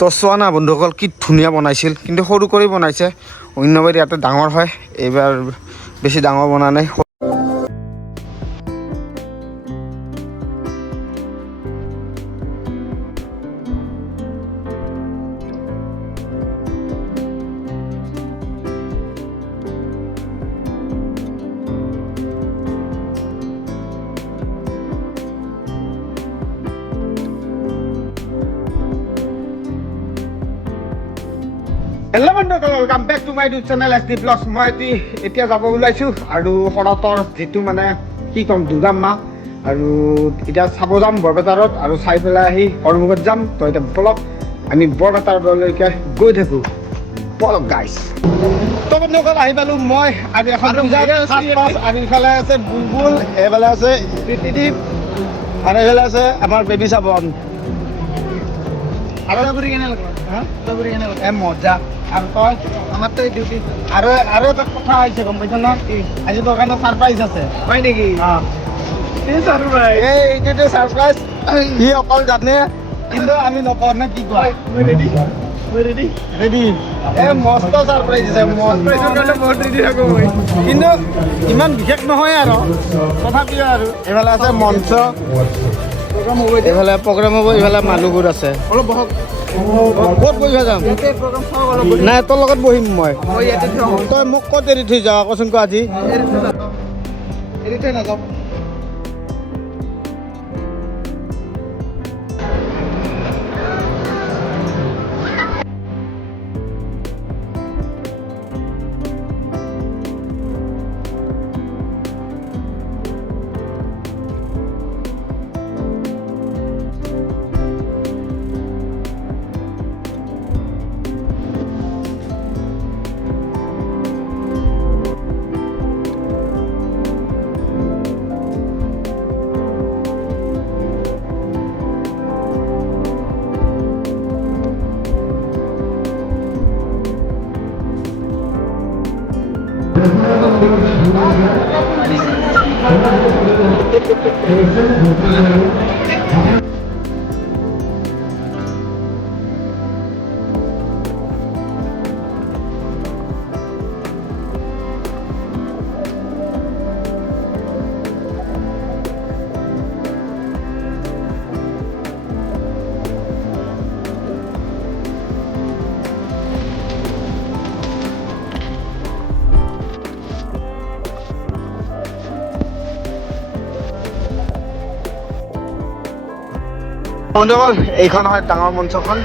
তো চোৱা না বন্ধুসকল কি ধুনীয়া বনাইছিল, কিন্তু সৰু কৰি বনাইছে। অন্যবাৰ ইয়াতে ডাঙৰ হয়, এইবাৰ বেছি ডাঙৰ বনা নাই। হেল্ল' বন্ধুসকল, welcome back to my YouTube channel S D vlogs. মই এতিয়া যাব ওলাইছোঁ আৰু শৰতৰ যিটো মানে কি ক'ম দুৰ্গা মা, আৰু এতিয়া চাব যাম বৰপেটাৰত আৰু চাই পেলাই আহি সৰমুখত যাম। তো এতিয়া বলক আমি বৰপেটাৰলৈকে গৈ থাকোঁ, বলক গাইছ। তো বন্ধুসকল আহি পালোঁ মই আৰু এখন আৰু ইফালে আছে বুলবুল, এইফালে আছে প্ৰীতিদীপ আৰু এইফালে আছে আমাৰ বেবী চাবন। আৰু মজা আৰু তই আমাৰ তো ডিউটি আৰু এটা কথা আহিছে গম পাইছ না, আজি তোৰ কাৰণে ছাৰপ্ৰাইজ আছে। হয় নেকি? এইটোতো ছাৰপ্ৰাইজ সি অকল জানে, কিন্তু আমি নকওঁ নে কি কয়। ৰেডি মস্ত ছাৰপ্ৰাইজ আছে, ছাৰপ্ৰাইজৰ কাৰণে বহুত ৰেডি থাকোঁ মই, কিন্তু ইমান বিশেষ নহয় আৰু তথাপিও। আৰু এইফালে আছে মঞ্চ, এইফালে প্ৰগ্ৰাম হ'ব, এইফালে মানুহবোৰ আছে। অলপ বহক। ক'ত বহিব যাম? নাই, তোৰ লগত বহিম মই। তই মোক ক'ত এৰি থৈ যাওঁ কচোন, ক আজি। এৰি থৈ নাযাওঁ। বন্ধুসকল এইখন হয় ডাঙৰ মঞ্চখন।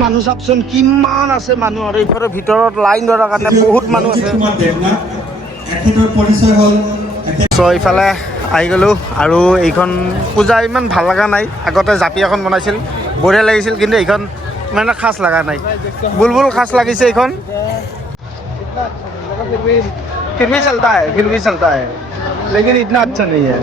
মানুহ চাওকচোন কিমান আছে মানুহ, আৰু এইফালে ভিতৰত লাইন ধৰাৰ কাৰণে বহুত মানুহ আছে। চ' ইফালে আহি গ'লোঁ, আৰু এইখন পূজা ইমান ভাল লগা নাই। আগতে জাপি এখন বনাইছিল, বঢ়িয়া লাগিছিল, কিন্তু এইখন ইমান খাচ লগা নাই। বুলবুল খাচ লাগিছে এইখন। फिर भी चलता है लेकिन इतना अच्छा नहीं है।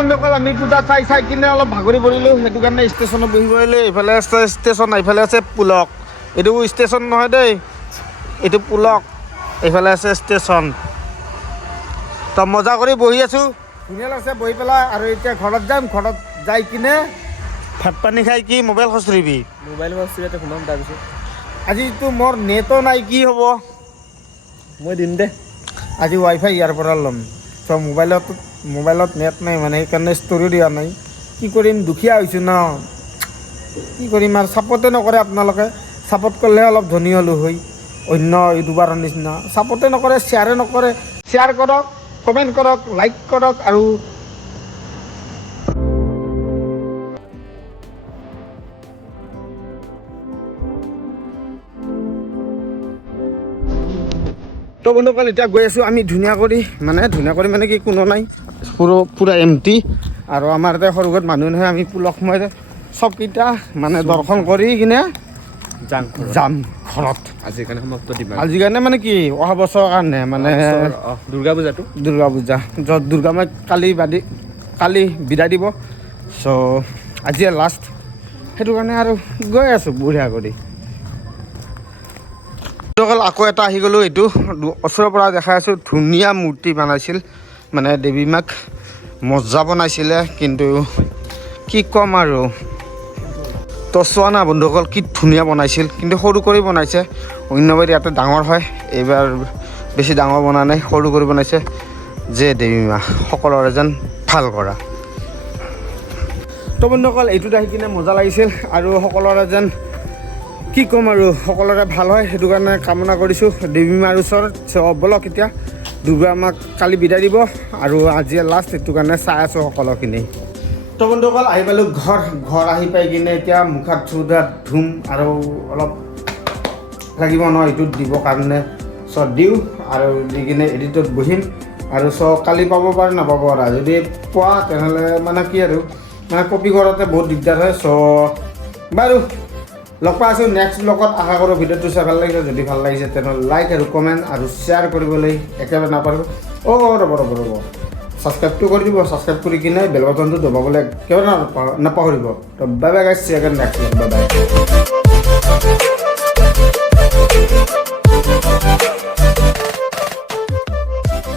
বন্ধুসকল আমি পূজা চাই কিনে অলপ ভাগৰি পৰিলোঁ, সেইটো কাৰণে ষ্টেচনত বহিব আহিলোঁ। এইফালে আছে ষ্টেচন, এইফালে আছে পুলক। এইটো ষ্টেচন নহয় দেই, এইটো পুলক। এইফালে আছে ষ্টেচন। তো মজা কৰি বহি আছোঁ, ধুনীয়া লাগিছে বহি পেলাই। আৰু এতিয়া ঘৰত যাম, ঘৰত যাই কিনে ভাত পানী খাই কি মোবাইল খচৰিবি? মোবাইল খচৰিয়াতে সোমাম তাৰপিছত। আজিতো মোৰ নেটো নাই কি হ'ব মই দিম দে আজি ৱাইফাই ইয়াৰ পৰা ল'ম চ' মোবাইলত নেট নাই মানে সেইকাৰণে ষ্টৰিও দিয়া নাই কি কৰিম দুখীয়া হৈছোঁ ন কি কৰিম আৰু ছাপৰ্টে নকৰে আপোনালোকে ছাপৰ্ট কৰিলে অলপ ধনী হ'লোঁ হয় অন্য ইউটিউবাৰৰ নিচিনা ছাপৰ্টে নকৰে শ্বেয়াৰে নকৰে শ্বেয়াৰ কৰক কমেণ্ট কৰক লাইক কৰক আৰু তো বন্ধুসকল এতিয়া গৈ আছোঁ আমি ধুনীয়া কৰি মানে কি কোনো নাই পুৰা এমটি আৰু আমাৰ ইয়াতে সৰুগত মানুহ নহয় আমি পুলক মই চবকেইটা মানে দৰ্শন কৰি কিনে যাম ঘৰত আজিৰ কাৰণে সমাপ্ত দিম আজিৰ কাৰণে মানে কি অহা বছৰৰ কাৰণে মানে দুৰ্গা পূজাটো দুৰ্গা পূজা য'ত দুৰ্গা মাক কালি বিদায় দিব চ' আজিয়ে লাষ্ট সেইটো কাৰণে আৰু গৈ আছোঁ বঢ়িয়া কৰি আকৌ এটা আহি গ'লোঁ এইটো ওচৰৰ পৰা দেখাই আছোঁ ধুনীয়া মূৰ্তি বনাইছিল মানে দেৱী মাক মজা বনাইছিলে কিন্তু কি ক'ম আৰু তো চোৱা না বন্ধুসকল কি ধুনীয়া বনাইছিল কিন্তু সৰু কৰি বনাইছে অন্যবাৰ ইয়াতে ডাঙৰ হয় এইবাৰ বেছি ডাঙৰ বনা নাই সৰু কৰি বনাইছে যে দেৱী মা সকলোৰে যেন ভাল কৰা তো বন্ধুসকল এইটোত আহি কিনে মজা লাগিছিল আৰু সকলোৰে যেন কি ক'ম আৰু সকলোৰে ভাল হয় সেইটো কাৰণে কামনা কৰিছোঁ দেৱী মাৰ ওচৰত ব'লক এতিয়া দুৰ্গা মাক কালি বিদায় দিব আৰু আজিয়ে লাষ্ট সেইটো কাৰণে চাই আছোঁ সকলোখিনি তো বন্ধুসকল আহি পালোঁ ঘৰ আহি পাই কিনে এতিয়া মুখ হাত ধুম আৰু অলপ লাগিব ন এইটোত দিবৰ কাৰণে চ' দিওঁ আৰু দি কিনে এডিটত বহিম আৰু কালি পাব পাৰে নাপাব আৰু যদি পোৱা তেনেহ'লে মানে কি আৰু মানে কপি কৰোঁতে বহুত দিগদাৰ হয় চ' বাৰু লগ পাই আছোঁ নেক্সট ব্লগত আশা কৰোঁ ভিডিঅ'টো চাই ভাল লাগিছে যদি ভাল লাগিছে তেনেহ'লে লাইক আৰু কমেণ্ট আৰু শ্বেয়াৰ কৰিবলৈ একেবাৰে নাপাৰিব ৰ'ব ছাবস্ক্ৰাইবটো কৰি দিব ছাবস্ক্ৰাইব কৰি কিনে বেল বাটনটো দবাবলৈ একেবাৰে নাপাহৰিব তো bye bye guys see you again next vlog bye by